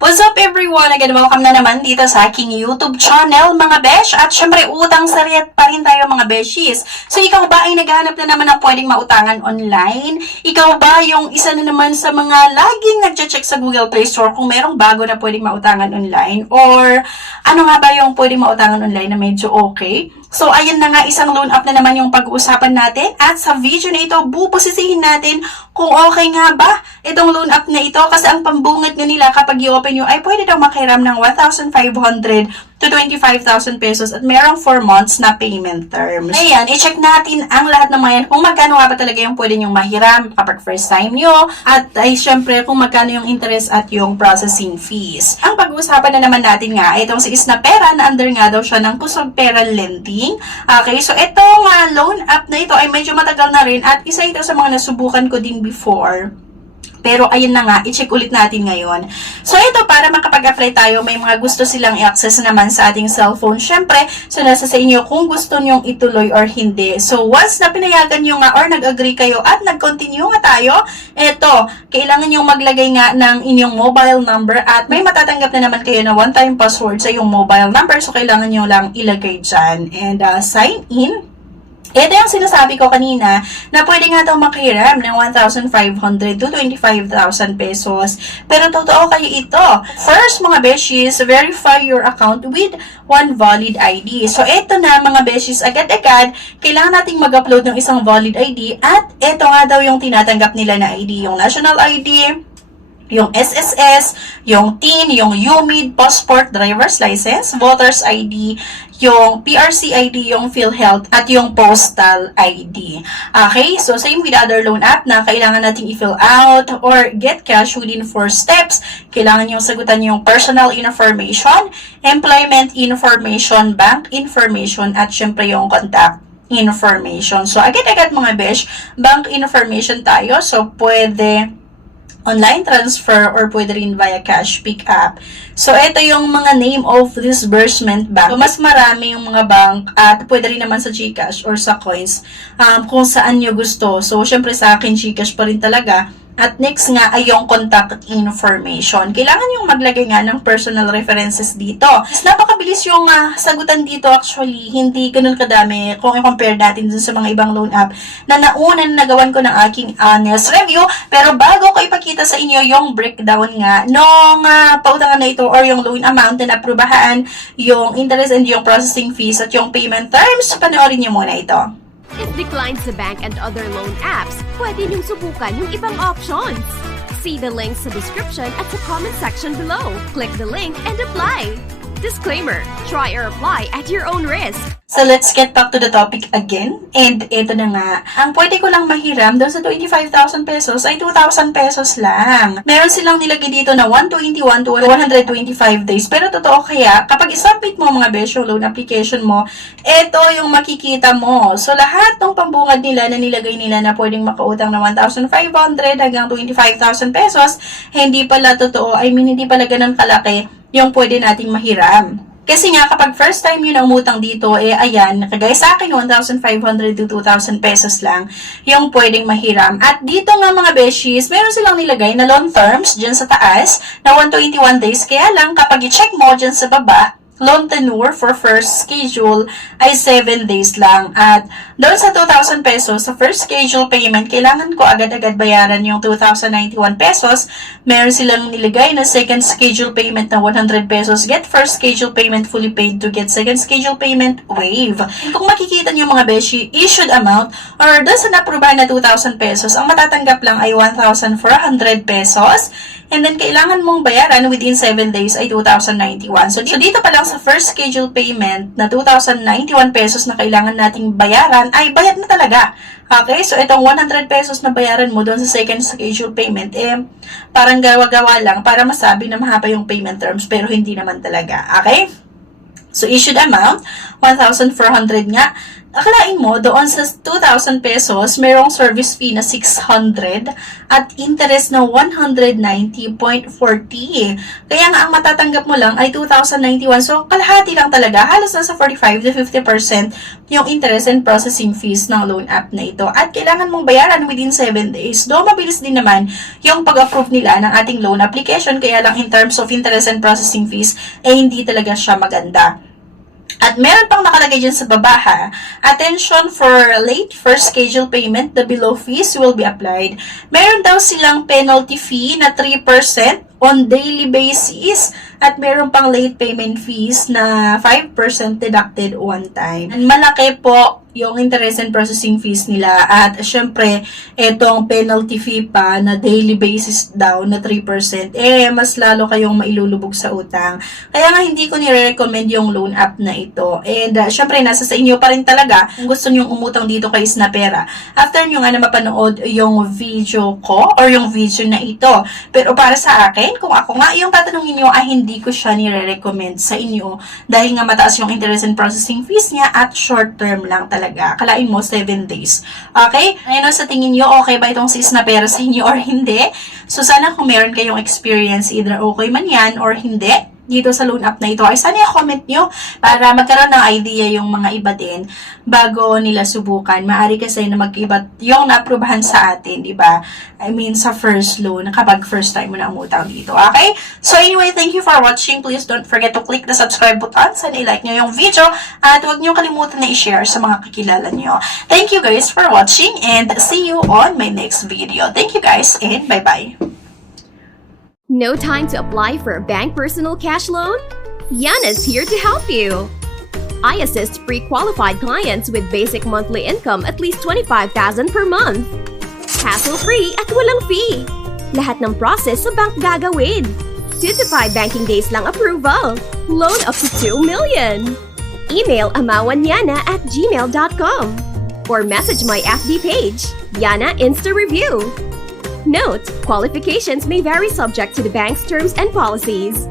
What's up everyone? Again, welcome na naman dito sa aking YouTube channel mga besh. At syempre, utang sariyat pa rin tayo mga beshies. So, ikaw ba ay naghahanap na naman ng pwedeng mautangan online? Ikaw ba yung isa na naman sa mga laging nagche-check sa Google Play Store kung merong bago na pwedeng mautangan online? Or ano nga ba yung pwedeng mautangan online na medyo okay? So, ayan na nga, isang loan app na naman yung pag-uusapan natin. At sa video na ito, bubusisihin natin kung okay nga ba itong loan app na ito. Kasi ang pambungad nga nila kapag i-open nyo ay pwede daw makiram ng 1,500 to 25,000 pesos at merong 4 months na payment terms. Ayan, i-check natin ang lahat ng mga yan kung magkano nga ba talaga yung pwede nyong mahiram kapag first time nyo at ay syempre kung magkano yung interest at yung processing fees. Ang pag-uusapan na naman natin nga, itong si Isnapera na under nga daw siya ng Pusog Pera Lending. Okay, so itong loan app na ito ay medyo matagal na rin at isa ito sa mga nasubukan ko din before. Pero ayun na nga, i-check ulit natin ngayon. So ito, para makapag-apply tayo, may mga gusto silang i-access naman sa ating cellphone. Syempre, so nasa sa inyo kung gusto nyong ituloy or hindi. So once na pinayagan nyo nga or nag-agree kayo at nag-continue nga tayo, ito, kailangan nyong maglagay nga ng inyong mobile number at may matatanggap na naman kayo na one-time password sa iyong mobile number. So kailangan nyo lang ilagay dyan. And sign in. Ito yung sinasabi ko kanina na pwede nga daw makihiram ng 1,500 to 25,000 pesos. Pero totoo kayo ito. First, mga beshies, verify your account with one valid ID. So, ito na mga beshies, agad-agad, kailangan nating mag-upload ng isang valid ID at ito nga daw yung tinatanggap nila na ID. Yung national ID, yung SSS, yung TIN, yung UMID, passport, driver's license, voter's ID, yung PRC ID, yung PhilHealth, at yung postal ID. Okay? So, same with other loan app na kailangan nating i-fill out or get cash within 4 steps. Kailangan yung sagutan yung personal information, employment information, bank information, at syempre yung contact information. So, agad-agad mga besh, bank information tayo. So, pwede online transfer or pwede rin via cash pick-up. So, ito yung mga name of disbursement bank. So, mas marami yung mga bank at pwede rin naman sa GCash or sa Coins kung saan nyo gusto. So, syempre sa akin GCash pa rin talaga. At next nga ay yung contact information. Kailangan yung maglagay nga ng personal references dito. Napakabilis yung sagutan dito actually. Hindi ganun kadami kung i-compare natin dun sa mga ibang loan app na nauna na nagawan ko ng aking honest review. Pero bago ko ipakita sa inyo yung breakdown nga nung pautangan na ito or yung loan amount na naprubahan, yung interest and yung processing fees at yung payment terms, panoorin nyo muna ito. If declined sa bank and other loan apps, pwede niyong subukan yung ibang options. See the links sa description at sa comment section below. Click the link and apply. Disclaimer, try or apply at your own risk. So, let's get back to the topic again. And ito na nga, ang pwede ko lang mahiram doon sa 25,000 pesos ay 2,000 pesos lang. Meron silang nilagay dito na 121 to 125 days. Pero totoo kaya, kapag isubmit mo mga besh yung loan application mo, ito yung makikita mo. So, lahat ng pambungad nila na nilagay nila na pwedeng makautang na 1,500 hanggang 25,000 pesos, hindi pala totoo. I mean, hindi pala ganun kalaki yung pwede nating mahiram. Kasi nga, kapag first time yun ang umutang dito, ayan, kagaya sa akin, 1,500 to 2,000 pesos lang yung pwedeng mahiram. At dito nga mga beshies, meron silang nilagay na loan terms dyan sa taas na 121 days. Kaya lang, kapag i-check mo dyan sa baba, loan tenure for first schedule ay 7 days lang. At doon sa 2,000 pesos, sa first schedule payment, kailangan ko agad-agad bayaran yung 2,091 pesos. Meron silang nilagay na second schedule payment na 100 pesos. Get first schedule payment fully paid to get second schedule payment waive. Kung makikita nyo mga beshi, issued amount or doon sa naprubahan na 2,000 pesos, ang matatanggap lang ay 1,400 pesos. And then, kailangan mong bayaran within 7 days ay 2,091. So, dito pa lang sa first schedule payment na 2,091 pesos na kailangan nating bayaran, ay bayad na talaga. Okay? So, itong 100 pesos na bayaran mo doon sa second schedule payment, parang gawa-gawa lang para masabi na mahaba yung payment terms, pero hindi naman talaga. Okay? So, issued amount, 1,400 nga. Akalain mo, doon sa 2,000 pesos, merong service fee na 600 at interest na 190.40. Kaya nga, ang matatanggap mo lang ay 2,091. So, kalahati lang talaga. Halos nasa 45 to 50% yung interest and processing fees ng loan app na ito. At kailangan mong bayaran within 7 days. Though mabilis din naman yung pag-approve nila ng ating loan application. Kaya lang in terms of interest and processing fees, hindi talaga siya maganda. At meron pang nakalagay dyan sa baba ha. Attention for late first schedule payment, the below fees will be applied. Meron daw silang penalty fee na 3% on daily basis. At meron pang late payment fees na 5% deducted one time. And malaki po yung interest and processing fees nila. At syempre, etong penalty fee pa na daily basis daw na 3%, mas lalo kayong mailulubog sa utang. Kaya nga hindi ko nire-recommend yung loan app na ito. And syempre, nasa sa inyo pa rin talaga kung gusto nyong umutang dito kay Snapera. After nyo nga na mapanood yung video ko or yung video na ito. Pero para sa akin, kung ako nga yung tatanungin nyo, ay hindi ko siya nire-recommend sa inyo dahil nga mataas yung interest and processing fees niya at short term lang talaga. Kalain mo, 7 days. Okay? Ngayon, sa tingin nyo, okay ba itong si Snapera sa inyo or hindi? So, sana kung meron kayong experience, either okay man yan or hindi, dito sa loan app na ito, ay sana i-comment nyo para magkaroon ng idea yung mga iba din bago nila subukan. Maari kasi na mag-iba yung na-aprobahan sa atin, di ba? I mean, sa first loan, kapag first time mo na umutang dito. Okay? So anyway, thank you for watching. Please don't forget to click the subscribe button. Sana i-like nyo yung video at huwag nyo kalimutan na i-share sa mga kakilala nyo. Thank you guys for watching and see you on my next video. Thank you guys and bye-bye. No time to apply for a bank personal cash loan? Yana's here to help you. I assist pre-qualified clients with basic monthly income at least 25,000 per month. Hassle-free at walang fee. Lahat ng process sa bank gagawin. 2 to 5 banking days lang approval. Loan up to 2 million. Email amawanyana@gmail.com or message my FB page, Yana Insta Review. Note, qualifications may vary subject to the bank's terms and policies.